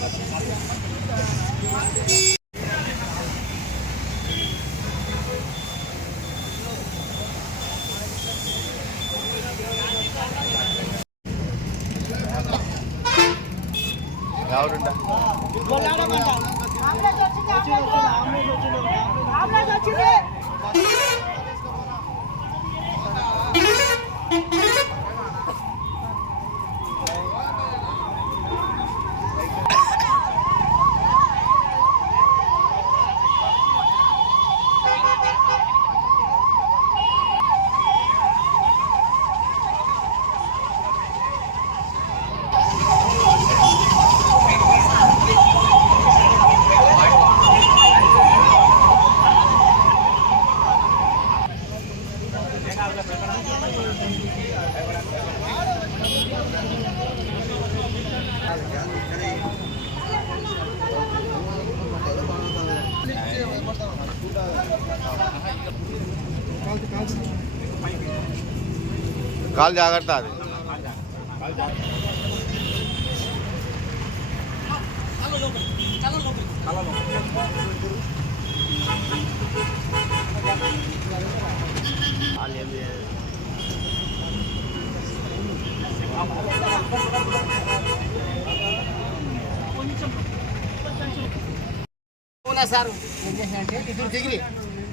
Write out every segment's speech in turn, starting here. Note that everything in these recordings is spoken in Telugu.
చూస్తే కావాలని ఏమన్నా చేస్తే చేస్తేనే అది ఆ కాలు జాగ్రత్త అది వాళ్ళు సార్? ఏం ఇద్దరు దిగి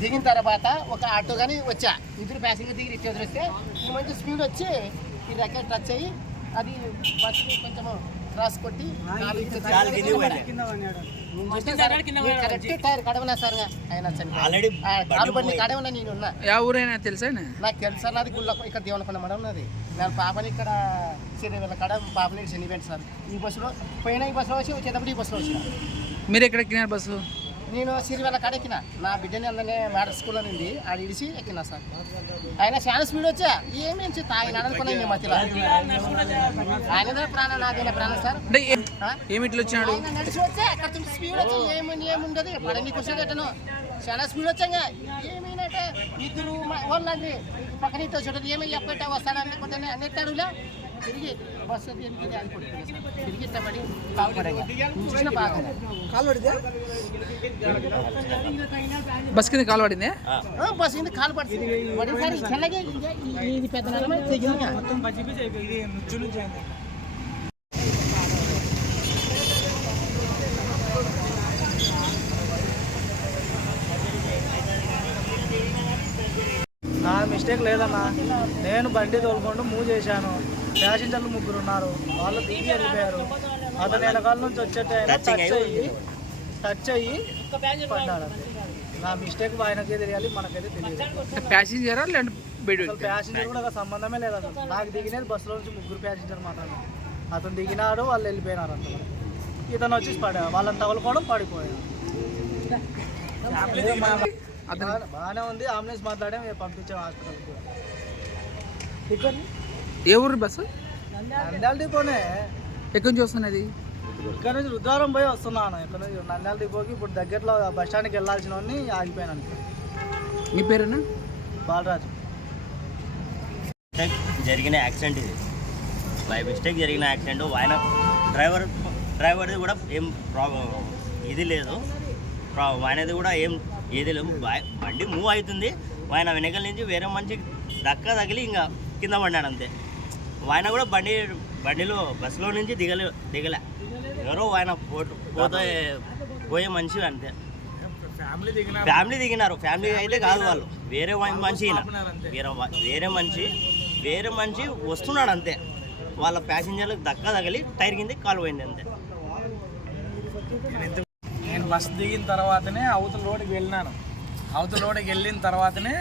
దిగిన తర్వాత ఒక ఆటో కానీ వచ్చా. ఇద్దరు ప్యాసింజర్ దిగి ఇచ్చేది వస్తే ఈ మంచి స్పీడ్ వచ్చి ఈ ర్యాకెట్ టచ్ అయ్యి అది బస్కి కొంచెం క్రాస్ కొట్టి టైర్ కడవనా సార్ ఆయన నేను ఉన్నా? ఊరైనా తెలుసా నాకు తెలుసా నాది గుళ్ళ ఇక్కడ దేవనకొండ మడం ఉన్నది నేను పాపని ఇక్కడ సిరివెల్ల కాడ పాపని చనిపోయాడు సార్. ఈ బస్సులో పోయిన ఈ బస్సులో వచ్చి వచ్చేటప్పుడు ఈ బస్సులో వచ్చిన. మీరు ఎక్కడ ఎక్కినారు బస్సు? నేను సిరివెల్ల కాడ ఎక్కిన నా బిడ్డని అందరినీ మేడ స్కూల్లో నుండి ఆడ ఇడిచి ఎక్కిన సార్. ఆయన చాలా స్పీడ్ వచ్చా. ఏమేమి తాగిన అనుకున్నాను నేను మధ్యలో. ఆయన ప్రాణం నాదైన ప్రాణం సార్. అంటే ఏ- ఆ? ఏమి ఇట్లా వచ్చినాడు? ఆయన నడిచి వచ్చా. అక్కడ స్పీడ్ వచ్చి. ఏమని ఏముండదు పడని కూర్చోగట్టను చాలా స్పీడ్ వచ్చాగా. ఏమైనట్టే ఇద్దరు వాళ్ళండి. పక్కన ఇట్టు వచ్చాడు ఏమై ఎప్పట వస్తాడని కొట్టని అన్నిటి అడుగులా. తిరిగి బస్సు తిరిగి కాలు చూసిన బాగా. బస్ కింద కాలు పడింది బస్సు కింద కాలు పడుతుంది పడేసారి చల్లగా ఇది- పెద్ద నలమై నా మిస్టేక్ లేదన్నా. నేను బండి తోలుకుంటూ మూవ్ చేశాను. ప్యాసింజర్లు ముగ్గురు ఉన్నారు. వాళ్ళు దిగి వెళ్ళిపోయారు అతను వెనకాల నుంచి వచ్చేట Touching టచ్ అయ్యి? టచ్ అయ్యి పడ్డాడు. నా మిస్టేక్ ఆయనకే తెలియాలి మనకైతే తెలియదు. ప్యాసింజరా లేదంటే ప్యాసింజర్ కూడా ఒక సంబంధమే లేదు అసలు. నాకు దిగినది బస్సులో నుంచి ముగ్గురు ప్యాసింజర్ మాత్రమే. అతను దిగినాడు వాళ్ళు వెళ్ళిపోయినారు అంత. ఇతను వచ్చి పడా వాళ్ళని తగులుకోవడం పడిపోయాడు. బాగానే ఉంది అంబులెన్స్ మాట్లాడే పంపించాం హాస్పిటల్కి. ఏ ఊరు బస్సు? నంద్యాల డిపోనే. ఎక్కడి నుంచి వస్తున్నది? ఇక్కడ నుంచి రుద్రారం పోయి వస్తున్నాను. ఇక్కడ నుంచి నంద్యాల డిపోకి ఇప్పుడు దగ్గరలో బస్ స్టాండ్కి వెళ్ళాల్సిన వాడిని ఆగిపోయాను మీ పేరేనా? బాలరాజు. మిస్టేక్ జరిగిన యాక్సిడెంట్ ఇది. బై మిస్టేక్ జరిగిన యాక్సిడెంట్. ఆయన డ్రైవర్ డ్రైవర్ది కూడా ఏం ప్రాబ్లం ఇది లేదు. ప్రాబ్లం ఆయనది కూడా ఏం ఏది లేదు బండి మూవ్ అవుతుంది. ఆయన వెనకాల నుంచి వేరే మంచి దక్క తగిలి ఇంకా కింద పడ్డాడు అంతే. ఆయన కూడా బండి బండిలో బస్సులో నుంచి దిగలే దిగలే. ఎవరో ఆయన పోటు పోతే పోయే మనిషి అంతే. ఫ్యామిలీ దిగినారు. ఫ్యామిలీ అయితే కాదు వాళ్ళు. వేరే మనిషి. వేరే వేరే మనిషి వేరే మనిషి వస్తున్నాడు అంతే. వాళ్ళ ప్యాసింజర్లకు దక్క తగిలి టైర్ కింద కాలు పోయింది అంతే. నేను బస్ దిగిన తర్వాతనే అవతల రోడ్డుకి వెళ్ళినాను. అవతల రోడ్డుకి వెళ్ళిన తర్వాతనే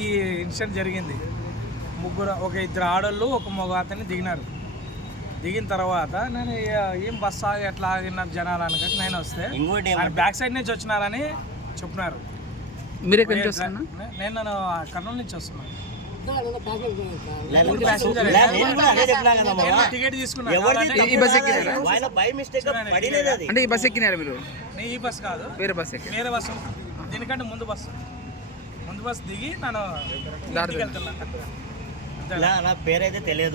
ఈ ఇన్సిడెంట్ జరిగింది. ముగ్గురు ఒక ఇద్దరు ఆడోళ్ళు ఒక మగ అతన్ని దిగినారు. దిగిన తర్వాత నేను ఏ- ఏం బస్సు ఆగి ఎట్లా ఆగిన జనాలు అనుకుంటే నేను వస్తే బ్యాక్ సైడ్ నుంచి వచ్చినారని చెప్పినారు. మీరు ఎక్కడి నుంచి వస్తున్నా నే- నేను నేను కర్నూలు నుంచి వస్తున్నాను. టికెట్ తీసుకున్నాను ఎవరిది ఈ- ఈ బస్ ఎక్కినారా ఆయన బై మిస్టేక్ పడిలేదు అది. అంటే ఈ బస్ ఎక్కినారా మీరు? నేను ఈ బస్ కాదు. వేరే బస్ ఎక్కి వేరే బస్సు దీనికంటే ముందు బస్సు ముందు బస్సు దిగి నేను వెళ్తున్నా. నా పేరైతే తెలియదు.